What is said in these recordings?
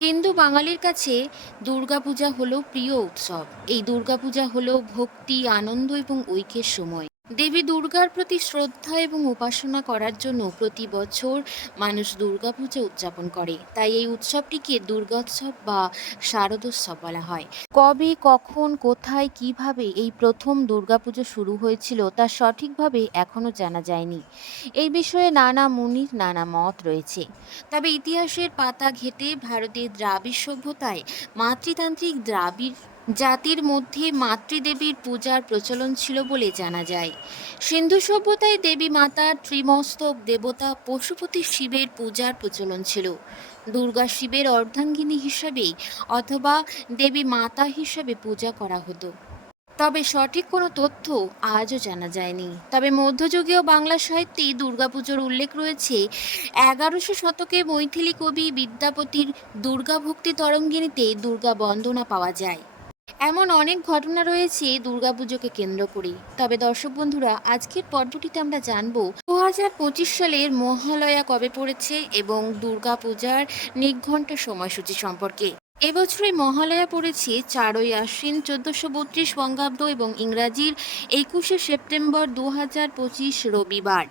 হিন্দু বাঙালির কাছে দুর্গাপূজা হলো প্রিয় উৎসব। এই দুর্গাপূজা হলো ভক্তি, আনন্দ এবং ঐক্যের সময়। দেবী দুর্গার প্রতি শ্রদ্ধা এবং উপাসনা করার জন্য প্রতি বছর মানুষ দুর্গাপূজা উদযাপন করে। তাই এই উৎসবটিকে দুর্গোৎসব বা শারদোৎসব বলা হয়। কবে, কখন, কোথায়, কীভাবে এই প্রথম দুর্গাপুজো শুরু হয়েছিল তা সঠিকভাবে এখনও জানা যায়নি। এই বিষয়ে নানা মুনির, নানা মত রয়েছে। তবে ইতিহাসের পাতা ঘেঁটে ভারতের দ্রাবিড় সভ্যতায় মাতৃতান্ত্রিক দ্রাবিড় জাতির মধ্যে মাতৃদেবীর পূজার প্রচলন ছিল বলে জানা যায়। সিন্ধু সভ্যতায় দেবী মাতার ত্রিমস্তক দেবতা পশুপতি শিবের পূজার প্রচলন ছিল। দুর্গা শিবের অর্ধাঙ্গিনী হিসাবে অথবা দেবী মাতা হিসাবে পূজা করা হতো। তবে সঠিক কোনো তথ্য আজও জানা যায়নি। তবে মধ্যযুগীয় বাংলা সাহিত্যে দুর্গাপুজোর উল্লেখ রয়েছে, এগারোশো শতকে মৈথিলি কবি বিদ্যাপতির দুর্গাভক্তি তরঙ্গিনীতে দুর্গা বন্দনা পাওয়া যায়। এমন অনেক ঘটনা রয়েছে দুর্গাপুজোকে কেন্দ্র করে তবে দর্শক বন্ধুরা, আজকের পর্বটিতে আমরা জানব দু হাজার পঁচিশ সালের মহালয়া কবে পড়েছে এবং দুর্গাপূজার নিঘণ্ট সময়সূচি সম্পর্কে। এবছরে মহালয়া পড়েছে চারই আশ্বিন, চোদ্দশো বত্রিশ বঙ্গাব্দ এবং ইংরাজির একুশে সেপ্টেম্বর দু হাজার পঁচিশ রবিবার।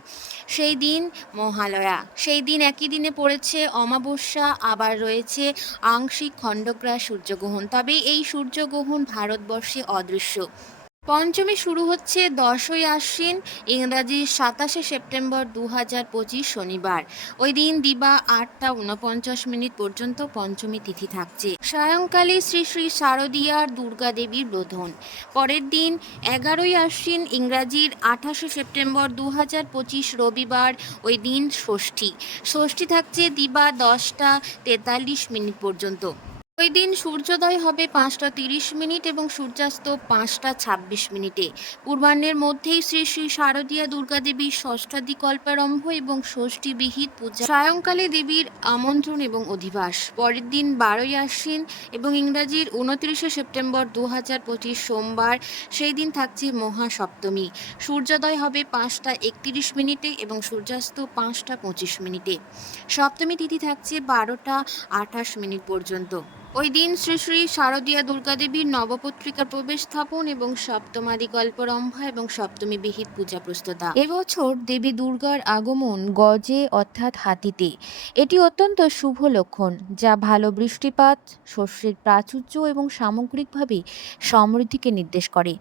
সেই দিন মহালয়া। সেই দিন একই দিনে পড়েছে অমাবস্যা, আবার রয়েছে আংশিক খণ্ডগ্রাস সূর্যগ্রহণ। তবে এই সূর্যগ্রহণ ভারতবর্ষে অদৃশ্য। পঞ্চমী শুরু হচ্ছে দশই আশ্বিন, ইংরাজি সাতাশে সেপ্টেম্বর দু হাজার পঁচিশ শনিবার। ওই দিন দিবা আটটা উনপঞ্চাশ মিনিট পর্যন্ত পঞ্চমী তিথি থাকছে। সায়ংকালে শ্রী শ্রী শারদীয়ার দুর্গা দেবীর বোধন। পরের দিন এগারোই আশ্বিন, ইংরাজির আঠাশে সেপ্টেম্বর দু হাজার পঁচিশ রবিবার, ওই দিন ষষ্ঠী। ষষ্ঠী থাকছে দিবা দশটা তেতাল্লিশ মিনিট পর্যন্ত। ওই দিন সূর্যোদয় হবে পাঁচটা তিরিশ মিনিট এবং সূর্যাস্ত পাঁচটা ছাব্বিশ মিনিটে। পূর্বাহ্নের মধ্যেই শ্রী শ্রী শারদীয়া দুর্গা দেবীর কল্পারম্ভ এবং ষষ্ঠী বিহিত পূজা, সায়ংকালে দেবীর আমন্ত্রণ এবং অধিবাস। পরের দিন বারোই আশ্বিন এবং ইংরাজির উনত্রিশে সেপ্টেম্বর দু হাজার পঁচিশ সোমবার, সেই দিন থাকছে মহাসপ্তমী। সূর্যোদয় হবে পাঁচটা একত্রিশ মিনিটে এবং সূর্যাস্ত পাঁচটা পঁচিশ মিনিটে। সপ্তমী তিথি থাকছে বারোটা আঠাশ মিনিট পর্যন্ত। ওই দিন শ্রী শ্রী শারদীয়া দুর্গাদেবীর নবপত্রিকা প্রবেশ স্থাপন এবং সপ্তমাদি কল্পরম্ভা এবং সপ্তমী বিহিত পূজা প্রস্তুতা। এবছর দেবী দুর্গার আগমন গজে অর্থাৎ হাতিতে। এটি অত্যন্ত শুভ লক্ষণ, যা ভালো বৃষ্টিপাত, শস্যের প্রাচুর্য এবং সামগ্রিকভাবে সমৃদ্ধিকে নির্দেশ করে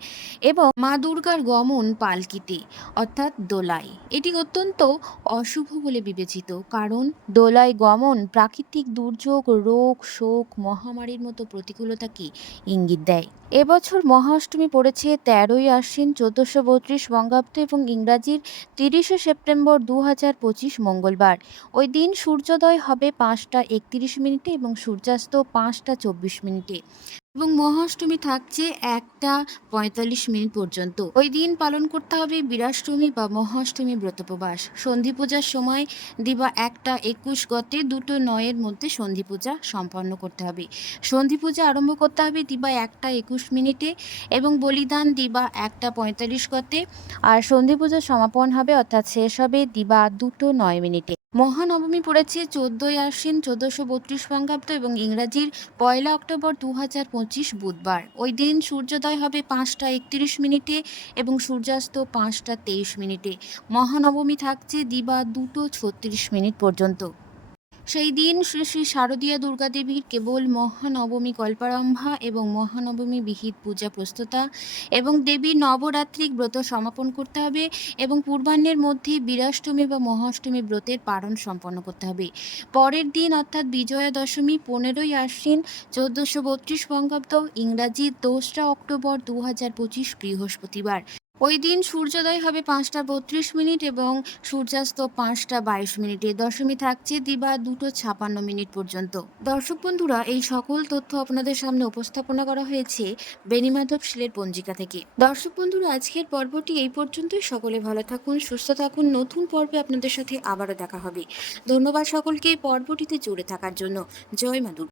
এবং মা দুর্গার গমন পালকিতে, অর্থাৎ দোলায়। এটি অত্যন্ত অশুভ বলে বিবেচিত, কারণ দোলায় গমন প্রাকৃতিক দুর্যোগ, রোগ, শোক মহামারীর মতো প্রতিকূলতাকে ইঙ্গিত দেয়? এবছর মহাষ্টমী পড়েছে তেরোই আশ্বিন, চোদ্দোশো বত্রিশ বঙ্গাব্দ এবং ইংরাজির তিরিশে সেপ্টেম্বর দু হাজার পঁচিশ মঙ্গলবার। ওই দিন সূর্যোদয় হবে পাঁচটা একত্রিশ মিনিটে এবং সূর্যাস্ত পাঁচটা চব্বিশ মিনিটে। এবং মহাষ্টমী থাকছে একটা পঁয়তাল্লিশ মিনিট পর্যন্ত। ওই দিন পালন করতে হবে বিরাষ্টমী বা মহাষ্টমী ব্রতোপবাস সন্ধি পূজার সময় দিবা একটা একুশ গতে দুটো নয়ের মধ্যে সন্ধি পূজা সম্পন্ন করতে হবে। সন্ধি পূজা আরম্ভ করতে হবে দিবা একটা একুশ মিনিটে এবং বলিদান দিবা একটা পঁয়তাল্লিশ গতে। আর সন্ধি পূজা সমাপন হবে অর্থাৎ শেষ হবে দিবা দুটো নয় মিনিটে। মহানবমী পড়েছে চোদ্দই আশ্বিন চোদ্দোশো বত্রিশ বঙ্গাব্দ এবং ইংরাজির পয়লা অক্টোবর দু হাজার পঁচিশ বুধবার। ওই দিন সূর্যোদয় হবে পাঁচটা একত্রিশ মিনিটে এবং সূর্যাস্ত পাঁচটা তেইশ মিনিটে। মহানবমী থাকছে দিবা দুটো ছত্রিশ মিনিট পর্যন্ত। সেই দিন শ্রী শ্রী শারদীয়া দুর্গাদেবীর কেবল মহানবমী কল্পারম্ভা এবং মহানবমী বিহিত পূজা প্রস্তুতা এবং দেবীর নবরাত্রিক ব্রত সমাপন করতে হবে এবং পূর্বাহ্নের মধ্যে বীরাষ্টমী বা মহাষ্টমী ব্রতের পালন সম্পন্ন করতে হবে। পরের দিন অর্থাৎ বিজয়া দশমী পনেরোই আশ্বিন চোদ্দোশো বত্রিশ বঙ্গাব্দ ইংরাজি দোসরা অক্টোবর দু হাজার পঁচিশ বৃহস্পতিবার। ওই দিন সূর্যোদয় হবে পাঁচটা বত্রিশ মিনিট এবং সূর্যাস্ত পাঁচটা বাইশ মিনিটে। দশমী থাকছে দিবা দুটো ছাপান্ন মিনিট পর্যন্ত। দর্শক বন্ধুরা, এই সকল তথ্য আপনাদের সামনে উপস্থাপনা করা হয়েছে বেনিমাধব শিলের পঞ্জিকা থেকে। দর্শক বন্ধুরা, আজকের পর্বটি এই পর্যন্তই। সকলে ভালো থাকুন, সুস্থ থাকুন। নতুন পর্বে আপনাদের সাথে আবারও দেখা হবে। ধন্যবাদ সকলকে পর্বটিতে জুড়ে থাকার জন্য। জয় মা দুর্গা।